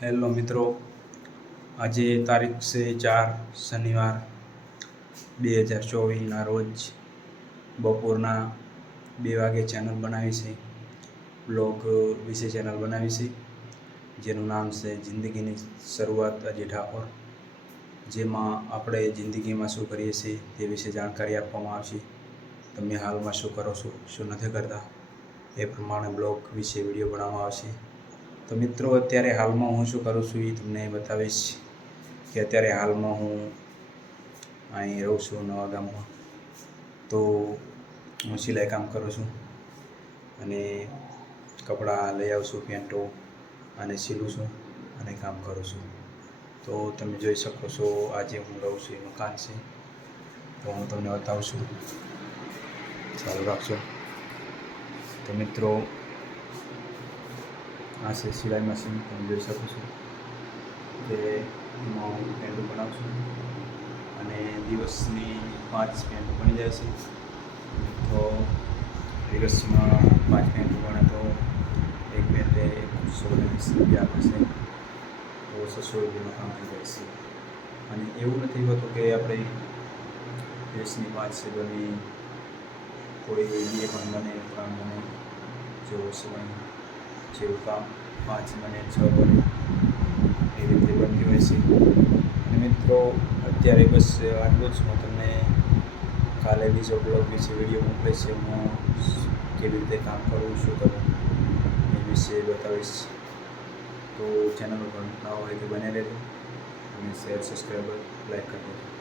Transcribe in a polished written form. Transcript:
Hello મિત્રો, આજે તારીખ છે 4 શનિવાર 2024ના રોજ બપોરના 2 વાગે ચેનલ બનાવી છે. બ્લોગ વિશે ચેનલ બનાવી છે, જેનું નામ છે જિંદગીની શરૂઆત અજય ઠાકોર, જેમાં આપણે જિંદગીમાં શું કરીએ છીએ તે વિશે જાણકારી આપવામાં આવશે. તમે હાલમાં શું કરો છો, શું નથી કરતા, એ પ્રમાણે બ્લોગ વિશે વિડીયો બનાવવામાં આવશે. તો મિત્રો, અત્યારે હાલમાં હું શું કરું છું એ તમને બતાવીશ કે અત્યારે હાલમાં હું અહીં રહું છું નવા ગામમાં. તો હું સિલાઈ કામ કરું છું અને કપડાં લઈ આવું છું, પેન્ટો અને સીલું છું અને કામ કરું છું. તો તમે જોઈ શકો છો, આજે હું રહું છું એ મકાન છે, તો હું તમને બતાવું છું. ચાલુ રાખજો. તો મિત્રો, આ છે સિલાઈ મશીન. તમે જોઈ શકો છો કે એમાં હું પેન્ટો બનાવું છું અને દિવસની 5 પેન્ટો બની જાય છે. તો દિવસમાં 5 પેન્ટો બને તો એક પેન્ટે 120 રૂપિયા આપે છે. તો 600 રૂપિયાનું કામ થઈ જાય છે. અને એવું નથી હોતું કે આપણે દિવસની 5 બની, કોઈ 2 પણ બને, 3 બને, જેવો સમય જેવું કામ 5 બને, 6 બને, એ રીતે બનતી હોય છે. અને મિત્રો, અત્યારે બસ આટલું જ. હું તમને કાલે બીજો બ્લોગ વિશે વિડીયો મોકલીશ. હું કેવી રીતે કામ કરવું, શું કરવું એ વિશે બતાવીશ. તો ચેનલ ઉપર નવા હોય તો બને રહેજો અને શેર, સબસ્ક્રાઈબર, લાઈક કરી દેજો.